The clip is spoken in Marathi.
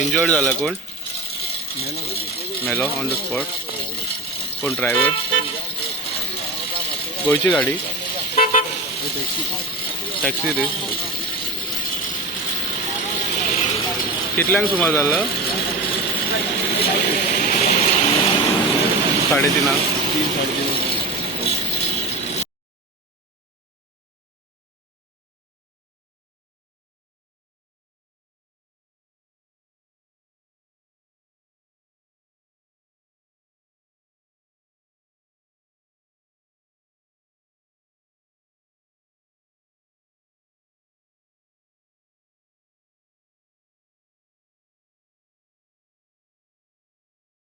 इंजर्ड झाला कोण? मेलो ऑन द स्पॉट. कोण ड्रायव्हर? गोयची गाडी? टॅक्सी रे. कितल्यांक सुमार झाला? 3:30.